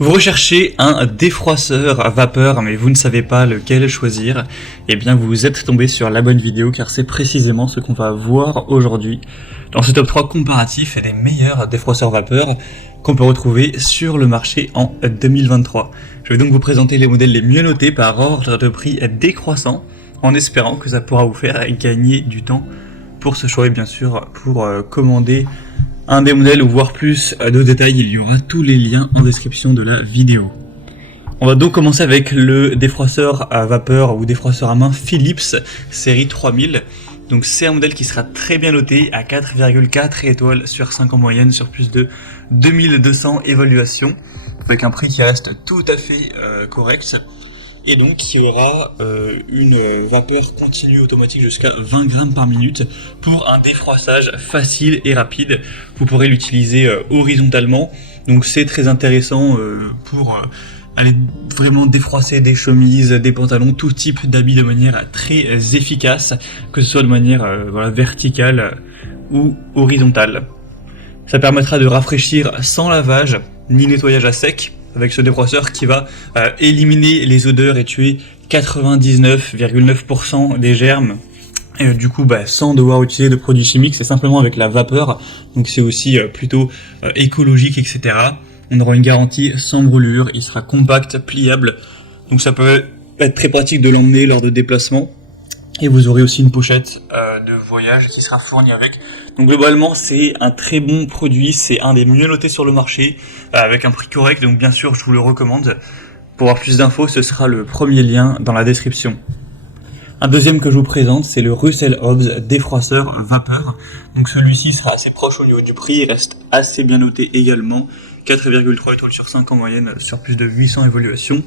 Vous recherchez un défroisseur à vapeur, mais vous ne savez pas lequel choisir. Eh bien, vous êtes tombé sur la bonne vidéo, car c'est précisément ce qu'on va voir aujourd'hui dans ce top 3 comparatif des meilleurs défroisseurs vapeur qu'on peut retrouver sur le marché en 2023. Je vais donc vous présenter les modèles les mieux notés par ordre de prix décroissant, en espérant que ça pourra vous faire gagner du temps pour ce choix et bien sûr pour commander un des modèles ou voir plus de détails. Il y aura tous les liens en description de la vidéo. On va donc commencer avec le défroisseur à vapeur ou défroisseur à main Philips série 3000. Donc c'est un modèle qui sera très bien noté à 4,4 étoiles sur 5 en moyenne sur plus de 2200 évaluations, avec un prix qui reste tout à fait correct. Et donc il y aura une vapeur continue automatique jusqu'à 20 grammes par minute pour un défroissage facile et rapide. Vous pourrez l'utiliser horizontalement, donc c'est très intéressant pour aller vraiment défroisser des chemises, des pantalons, tout type d'habits de manière très efficace, que ce soit de manière verticale ou horizontale. Ça permettra de rafraîchir sans lavage ni nettoyage à sec, avec ce défroisseur qui va éliminer les odeurs et tuer 99,9% des germes. Et du coup, sans devoir utiliser de produits chimiques, c'est simplement avec la vapeur. Donc c'est aussi plutôt écologique, etc. On aura une garantie sans brûlure, il sera compact, pliable. Donc ça peut être très pratique de l'emmener lors de déplacements. Et vous aurez aussi une pochette de voyage qui sera fournie avec. Donc globalement, c'est un très bon produit, c'est un des mieux notés sur le marché, avec un prix correct, donc bien sûr, je vous le recommande. Pour avoir plus d'infos, ce sera le premier lien dans la description. Un deuxième que je vous présente, c'est le Russell Hobbs défroisseur vapeur. Donc celui-ci sera assez proche au niveau du prix, il reste assez bien noté également, 4,3 étoiles sur 5 en moyenne sur plus de 800 évaluations.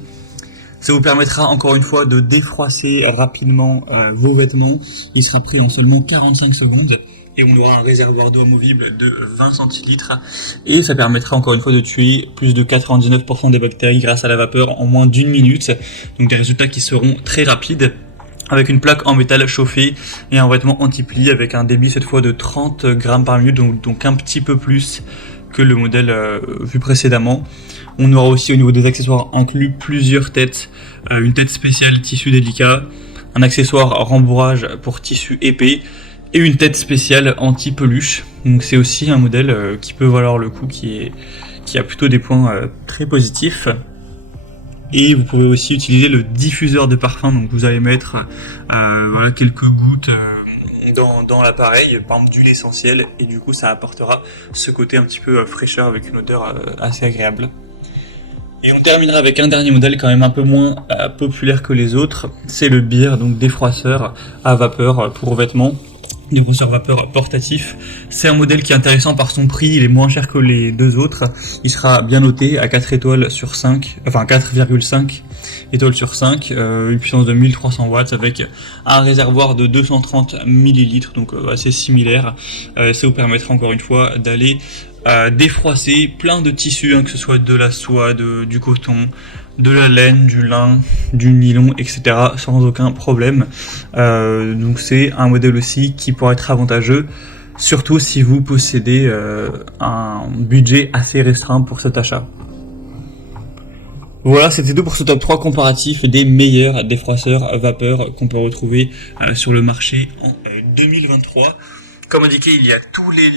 Ça vous permettra encore une fois de défroisser rapidement vos vêtements. Il sera pris en seulement 45 secondes et on aura un réservoir d'eau amovible de 20 centilitres. Et ça permettra encore une fois de tuer plus de 99% des bactéries grâce à la vapeur en moins d'une minute. Donc des résultats qui seront très rapides, avec une plaque en métal chauffée et un vêtement anti-pli avec un débit cette fois de 30 grammes par minute, donc un petit peu plus que le modèle vu précédemment. On aura aussi au niveau des accessoires inclus plusieurs têtes, une tête spéciale tissu délicat, un accessoire rembourrage pour tissu épais et une tête spéciale anti-peluche. Donc c'est aussi un modèle qui peut valoir le coup, qui a plutôt des points très positifs. Et vous pouvez aussi utiliser le diffuseur de parfum, donc vous allez mettre quelques gouttes dans l'appareil, par exemple d'huile essentielle, et du coup ça apportera ce côté un petit peu fraîcheur avec une odeur assez agréable. Et on terminera avec un dernier modèle quand même un peu moins populaire que les autres, c'est le Beer, donc défroisseur à vapeur pour vêtements, défroisseur vapeur portatif. C'est un modèle qui est intéressant par son prix, il est moins cher que les deux autres, il sera bien noté à 4 étoiles sur 5, enfin 4,5 étoiles sur 5, une puissance de 1300 watts avec un réservoir de 230 ml, donc assez similaire. Ça vous permettra encore une fois d'aller défroisser plein de tissus, que ce soit de la soie, du coton, de la laine, du lin, du nylon, etc. sans aucun problème. Donc c'est un modèle aussi qui pourra être avantageux, surtout si vous possédez un budget assez restreint pour cet achat. Voilà, c'était tout pour ce top 3 comparatif des meilleurs défroisseurs à vapeur qu'on peut retrouver sur le marché en 2023. Comme indiqué, il y a tous les